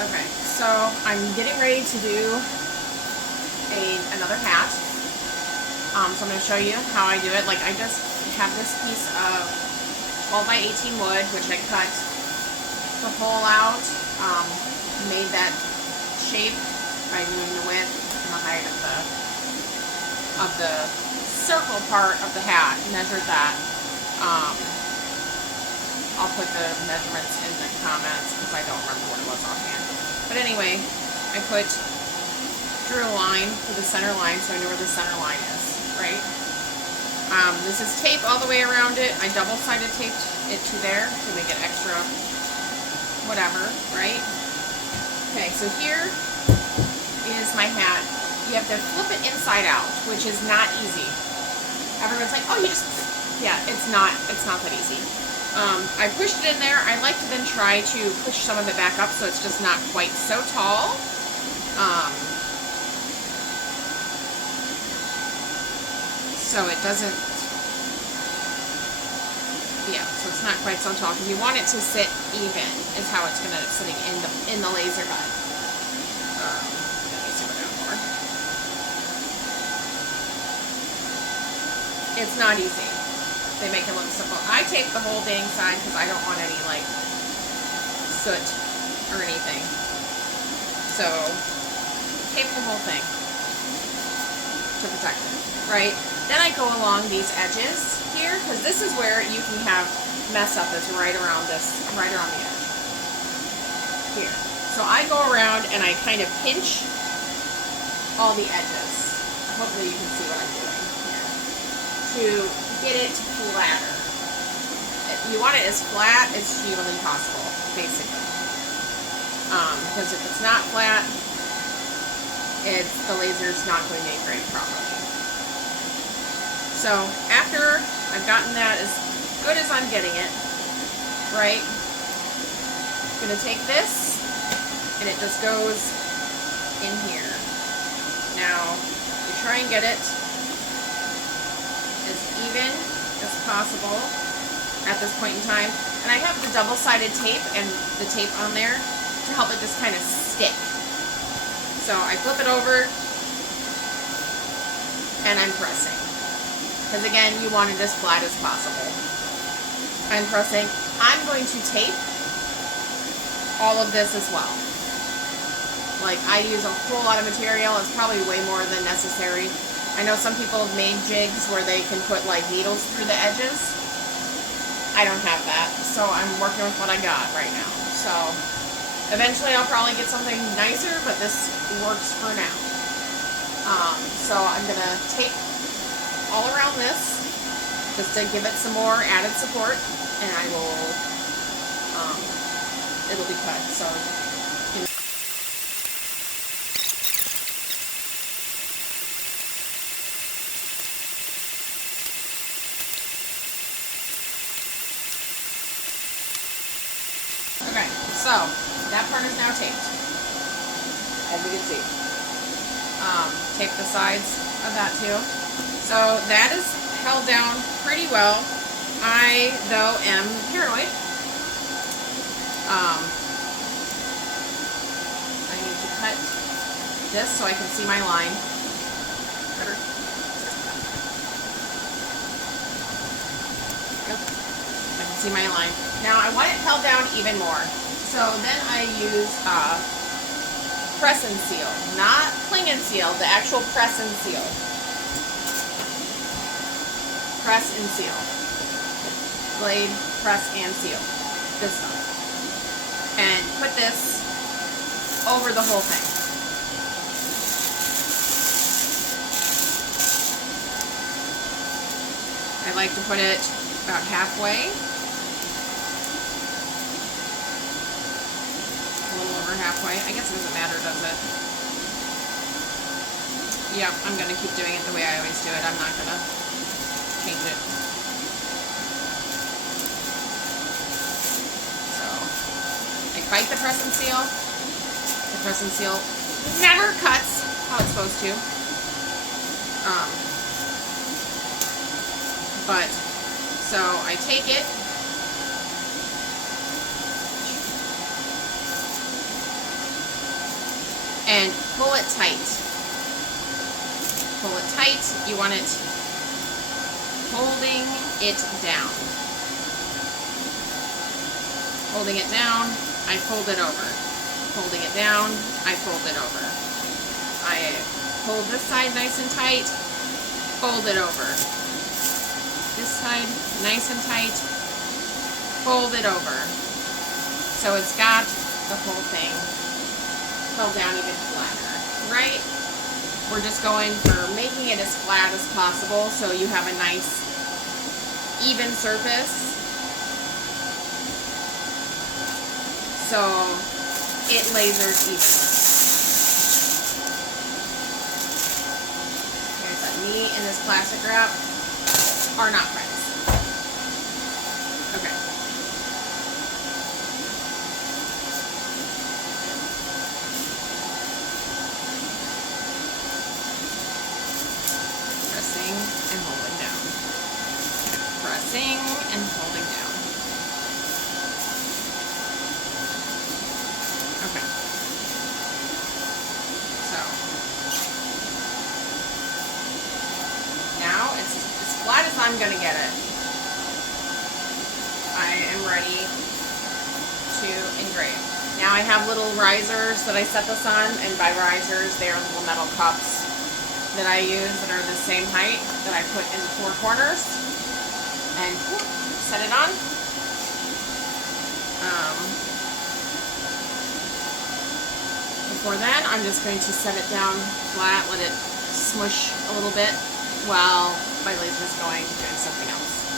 Okay, so I'm getting ready to do another hat. So I'm going to show you how I do it. Like, I just have this piece of 12 by 18 wood, which I cut the hole out, made that shape by doing the width and the height of the circle part of the hat, measured that. I'll put the measurements in the comments because I don't remember what it was offhand. But anyway, I drew a line for the center line so I know where the center line is, right? This is tape all the way around it. I double-sided taped it to there to make it extra whatever, right? Okay, so here is my hat. You have to flip it inside out, which is not easy. Everyone's like, oh, you just, yeah, it's not that easy. I pushed it in there. I like to then try to push some of it back up so it's just not quite so tall. So it doesn't, yeah, so it's not quite so tall because you want it to sit even is how it's going to end up sitting in the laser bed. Let me zoom it out more. It's not easy. They make it look simple. I tape the whole dang side because I don't want any, like, soot or anything. So, tape the whole thing to protect it, right? Then I go along these edges here because this is where you can have mess up is right around the edge. Here. So I go around and I kind of pinch all the edges. Hopefully you can see what I'm doing here. To get it flatter. You want it as flat as humanly possible, basically. Because if it's not flat, the laser's not going to engrave properly. So after I've gotten that as good as I'm getting it, right, I'm going to take this and it just goes in here. Now, you try and get it as even as possible at this point in time. And I have the double-sided tape and the tape on there to help it just kind of stick. So I flip it over and I'm pressing. Because again, you want it as flat as possible. I'm pressing. I'm going to tape all of this as well. Like, I use a whole lot of material. It's probably way more than necessary. I know some people have made jigs where they can put like needles through the edges. I don't have that, so I'm working with what I got right now. So eventually I'll probably get something nicer, but this works for now. So I'm gonna tape all around this just to give it some more added support, and I will, it'll be cut. So. Okay, so that part is now taped, as you can see. Tape the sides of that too. So that is held down pretty well. I, though, am paranoid. I need to cut this so I can see my line better. I can see my line. Now I want it held down even more. So then I use press and seal, not cling and seal, the actual press and seal. Press and seal. Blade, press and seal. This stuff. And put this over the whole thing. I like to put it about halfway. A little over halfway. I guess it doesn't matter, does it? Yep, I'm going to keep doing it the way I always do it. I'm not going to change it. So, I bite the press and seal. The press and seal never cuts how it's supposed to. But, so I take it, and pull it tight. Pull it tight. You want it holding it down. Holding it down, I fold it over. Holding it down, I fold it over. I hold this side nice and tight, fold it over. This side nice and tight, fold it over. So it's got the whole thing held down even flatter, right? We're just going for making it as flat as possible so you have a nice even surface. So it lasers evenly. Here's that. Me and this plastic wrap are not friends. Okay. Pressing and holding down. Pressing and holding down. Okay. So now it's as flat as I'm going to get it. I am ready to engrave. Now I have little risers that I set this on, and by risers they are little metal cups that I use that are the same height that I put in the four corners and set it on. Before then, I'm just going to set it down flat, let it smush a little bit while my laser is going doing something else.